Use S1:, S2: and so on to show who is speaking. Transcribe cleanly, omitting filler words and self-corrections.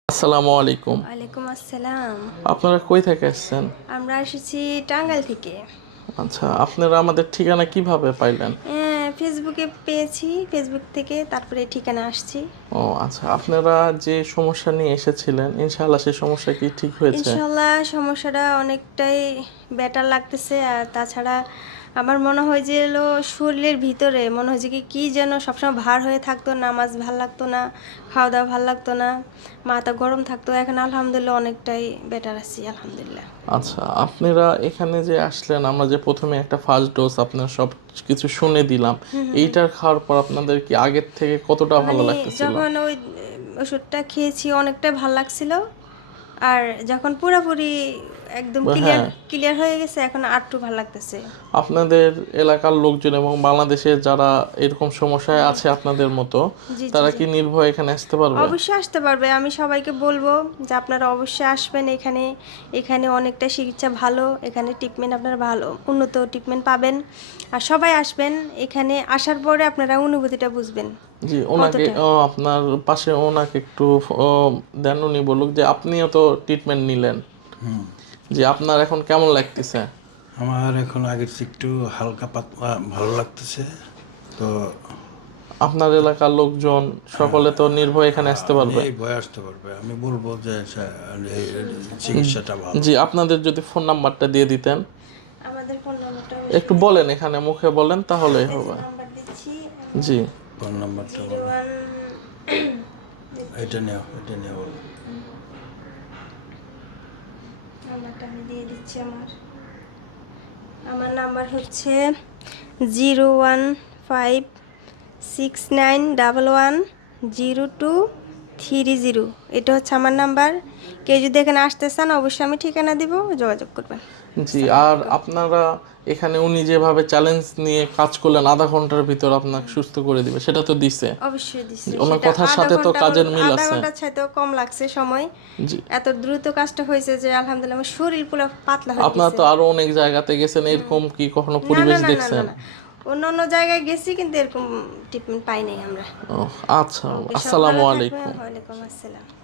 S1: আসসালামু আলাইকুম।
S2: ওয়ালাইকুম আসসালাম।
S1: আপনারা কই থেকে এসেছেন?
S2: আমরা এসেছি টাঙ্গাইল থেকে।
S1: আচ্ছা, আপনারা আমাদের ঠিকানা কিভাবে পাইলেন?
S2: ফেসবুকে পেয়েছি, ফেসবুক থেকে তারপরে ঠিকানা আসছি।
S1: ও আচ্ছা, আপনারা যে সমস্যা নিয়ে এসেছিলেন ইনশাআল্লাহ সেই সমস্যা কি ঠিক হয়েছে?
S2: ইনশাল্লাহ সমস্যাটা অনেকটাই বেটার লাগতেছে। আর তাছাড়া আমার মনে হয় যে এলো শরীরের ভিতরে মনে হয় যে কি যেন সবসময় ভার হয়ে থাকতো, নামাজ ভাল লাগতো না, খাওয়া দাওয়া ভাল লাগতো না, মাথা গরম থাকতো। এখন আলহামদুলিল্লাহ অনেকটাই বেটার আছি আলহামদুলিল্লাহ।
S1: আচ্ছা, আপনারা এখানে যে আসলেন, আমরা যে প্রথমে একটা ফার্স্ট ডোজ আপনার সব কিছু শুনে দিলাম, এইটার খাওয়ার পর আপনাদের কি আগের থেকে কতটা ভালো
S2: মানে
S1: লাগতেছিল?
S2: যখন ওই ওষুধটা খেয়েছি অনেকটাই ভাল লাগছিল। আর যখন পুরোপুরি একদম ক্লিয়ার
S1: হ্যাঁ,
S2: ক্লিয়ার হয়ে গেছে এখন আরটু ভাল লাগতেছে।
S1: আপনাদের এলাকার লোকজন এবং বাংলাদেশের যারা এরকম সমস্যায় আছে আপনাদের মতো,
S2: জি জি
S1: তারা
S2: জি
S1: কি নির্ভয়ে এখানে আসতে পারবে?
S2: অবশ্যই আসতে পারবে। আমি সবাইকে বলবো যে আপনারা অবশ্যই আসবেন এখানে। এখানে অনেকটা চিকিৎসা ভালো, এখানে ট্রিটমেন্ট আপনারা ভালো উন্নত ট্রিটমেন্ট পাবেন। আর সবাই আসবেন, এখানে আসার পরে আপনারা অনুভূতিটা বুঝবেন
S1: জি, ওনাকে
S2: কতটা।
S1: আপনার পাশে ওনাকে একটু ও, দেন, উনি বলুক যে আপনিও তো ট্রিটমেন্ট নিলেন, যে আপনার এখন কেমন লাগতেছে?
S3: আমার এখন আগের চেয়ে একটু হালকা পাতলা ভালো লাগতেছে। তো
S1: আপনার এলাকার লোকজন সকলে তো নির্ভয়ে এখানে আসতে পারবে?
S3: এই ভয় আসতে পারবে, আমি বলবো যে এই চিকিৎসাটা ভালো।
S1: জি, আপনাদের যদি ফোন নাম্বারটা দিয়ে দিতেন।
S2: আমাদের ফোন নাম্বারটা
S1: একটু
S2: অবশ্যই দিব।
S1: বলেন, এখানে মুখে বলেন তাহলেই
S2: এই যে
S1: হবে।
S2: নাম্বার দিচ্ছি
S1: জি,
S3: ফোন নাম্বারটা
S2: জিরো
S3: বলো।
S2: ওয়ান
S3: এটা নেও বলো।
S2: নাম্বারটা আমি দিয়ে দিচ্ছি। আমার আমার নাম্বার হচ্ছে 01569110230। এটা হচ্ছে আমার নাম্বার। কেউ যদি এখানে আসতে চান অবশ্যই আমি ঠিকানা দিব, যোগাযোগ করবেন।
S1: জি।
S2: আসসালামু
S1: আর
S2: আলাইকুম।
S1: আপনারা এখানে উনি যেভাবে চ্যালেঞ্জ নিয়ে কাজ করলেন, আধা ঘন্টার ভিতর আপনাকে সুস্থ করে দিবে, সেটা তো দিছে।
S2: অবশ্যই
S1: জি,
S2: দিচ্ছে
S1: ওনার
S2: সেটা।
S1: কথার
S2: আধা
S1: সাথে তো
S2: ঘন্টা
S1: কাজের মিল
S2: আধা
S1: আছে।
S2: ঘন্টার চাইতেও কম লাগছে সময়।
S1: জি,
S2: এত দ্রুত কাজটা হয়েছে যে আলহামদুলিল্লাহ আমার শরীর পুরো পাতলা হয়ে
S1: আপনারা
S2: গেছে।
S1: তো আরো অনেক জায়গাতে গেছেন, এরকম কি কখনো
S2: না না
S1: পরিবেশ
S2: না না না
S1: দেখছেন?
S2: না অন্য অন্য জায়গায় গেছি কিন্তু এরকম ট্রিটমেন্ট পাই নাই আমরা।
S1: ও আচ্ছা,
S2: ওকে, সব
S1: আসসালামু
S2: ভালো থাকবে।
S1: আলাইকুম।
S2: ওয়ালাইকুম আসসালাম।